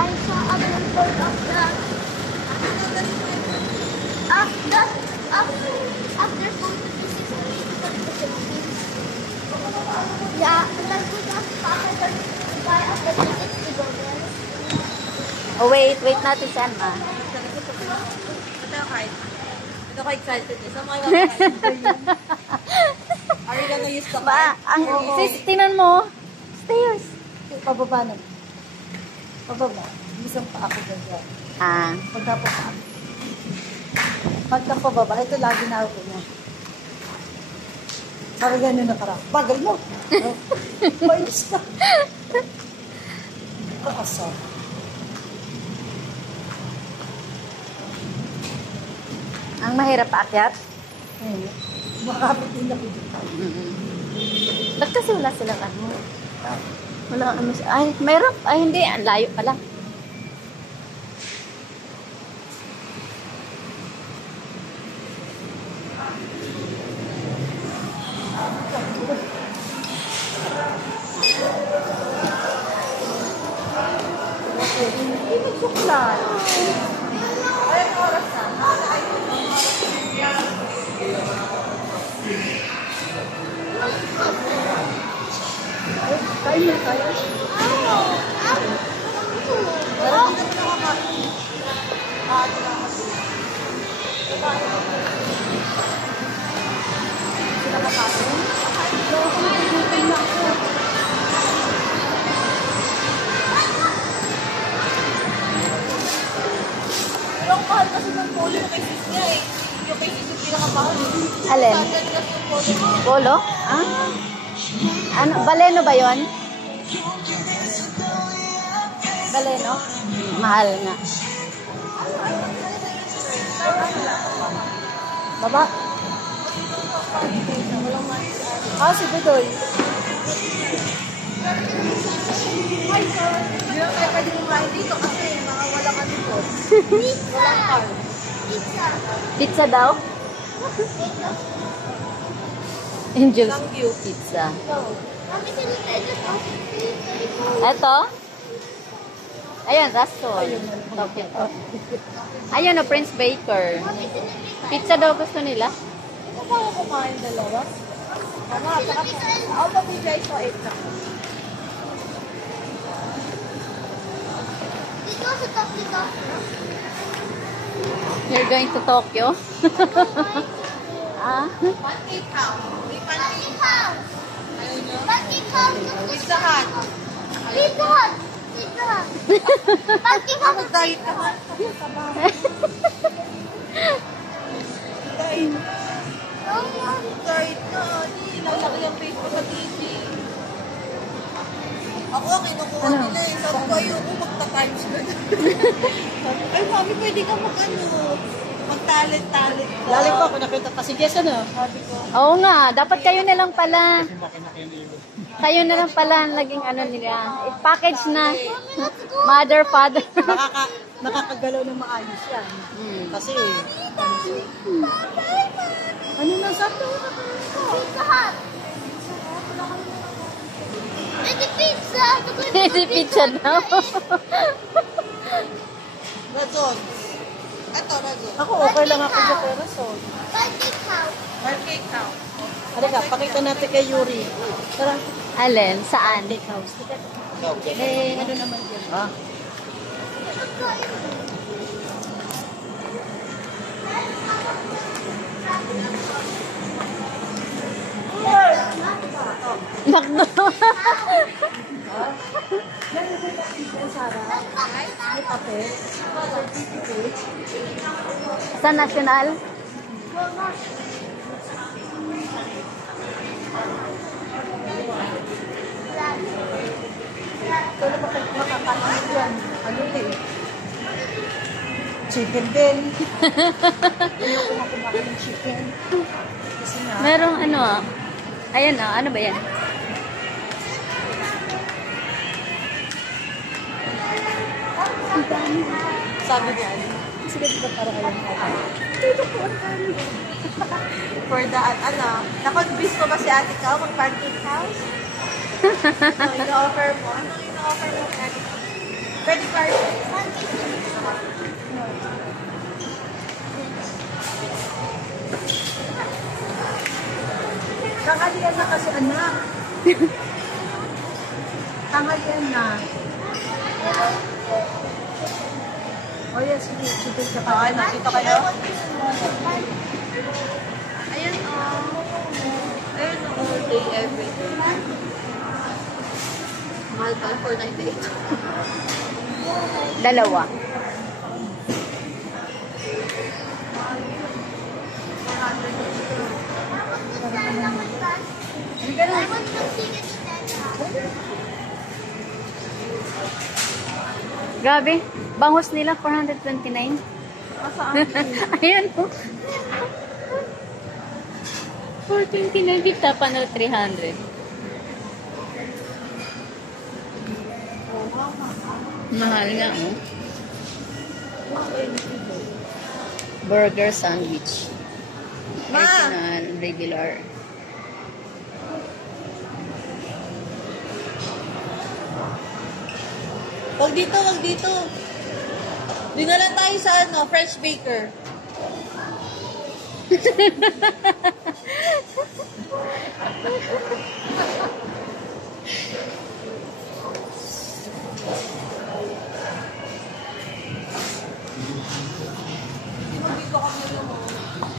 I saw other report of that. After going to physics, we need to go to the Philippines. Yeah, and then we got after buy of the tickets to go there. Oh, wait natin si Emma. Ito ka excited eh. Saan mga excited yun? Are you gonna use the Ba, card? sis, tingnan mo. Stairs. Pababa na. Pababa. Isang pa ako dyan. Ah. Pagka pababa, ito lagi na ako niya. Sabi ganun na parang, bagal mo. Painis ka. Kaasar. Ang mahirap paakyat? Makapit din ako dito. Ba't kasi wala silang ano? Wala ano. Ay, mayroon. Ay, hindi. Ang layo pala. Hindi magsuklan. Ay, oras na. Kain na tayo. Pero ang mahal kasi ng polo yung kay sis niya eh. Yung kay sis yung pinakamahal eh. Alin? Standard kasi yung polo niya. Polo? Ah? Ano? Baleno ba yon? Baleno? Mahal nga. Baba. Ah, si Bedoy. Ay, hindi lang tayo pwede kumain dito kasi mga wala ka dito. Pizza! Pizza! Pizza daw? Angel's Thank you. Pizza. Mami, sinunod ito. Eto? Ayan, Rasol. Ayun o, Prince Baker. Mami, sinunod. Pizza daw gusto nila. Kung pa ako kumain dalawa? Ano, saka ako pabigay sa 8 na. Dito sa top dito. You're going to Tokyo? Ah? Pancake house. May Pancake house! Ayun yun. Pancake house! Pizza Hut. Pizza Hut! Pizza Hut! Pancake house! Mag-diet naman. Diet. Diet na. Lalaki ang face ko sa TV. Ako, kinukuha nila eh. Sabi ko, ayoko magta-times na. Ay, mami, pwede ka mag-talent-talent ka. Lalim pa ako nakita kasi guess ano? Sabi ko, Oo nga, dapat kayo na lang pala. Kayo na lang pala ang naging ano nila. I-package na. Mother, father. Nakakagalaw ng maayos yan. Kasi, Ano na sa ito? Pizza Hut! Pwede pizza! Hindi pizza daw. Razon. Ito, Razon. ako okay lang ako sa Perasol. Pancake house! Pancake house. Halika, pakita natin kay Yuri. Tara, Alin? Saan? Lake House. Eh, ano naman yan? Ha? Nakdo. May papel. Certificate. Sa national? Ito na makakain yan. Ano eh? Chicken din. Ayoko na kumain ng chicken. Kasi nga, Merong ano ah. Ayan ah, ano ba yan? Sabi niya, sige dito para kayo for the, na-convince mo ba si ate ka mag-pancake house? Ano ino-offer mo? Ano ino-offer mo kay ate ka? Pwede card. Tanghalian na kasi, anak. Tanghalian na. O yan, sige, sige ka pa. Okay, nakita kayo? Ayun, oh. Ayun, all day, every day. Mahal pa, 498. Dalawa. I want to see it then. Grabe. Bangos nila, 429. Ayan po. 429, di tapa na 300. Mahal nga, oh. Burger sandwich. Original, regular. Wag dito, wag dito. Di na lang tayo sa ano, French baker.